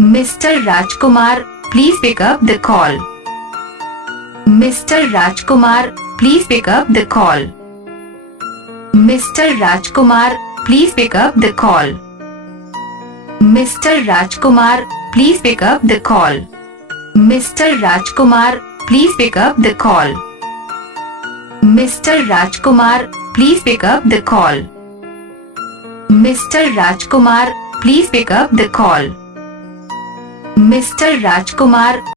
Mr. Rajkumar, please pick up the call. Mr. Rajkumar, please pick up the call. Mr. Rajkumar, please pick up the call. Mr. Rajkumar, please pick up the call. Mr. Rajkumar, please pick up the call. Mr. Rajkumar, please pick up the call. Mr. Rajkumar, please pick up the call. Mr. Rajkumar,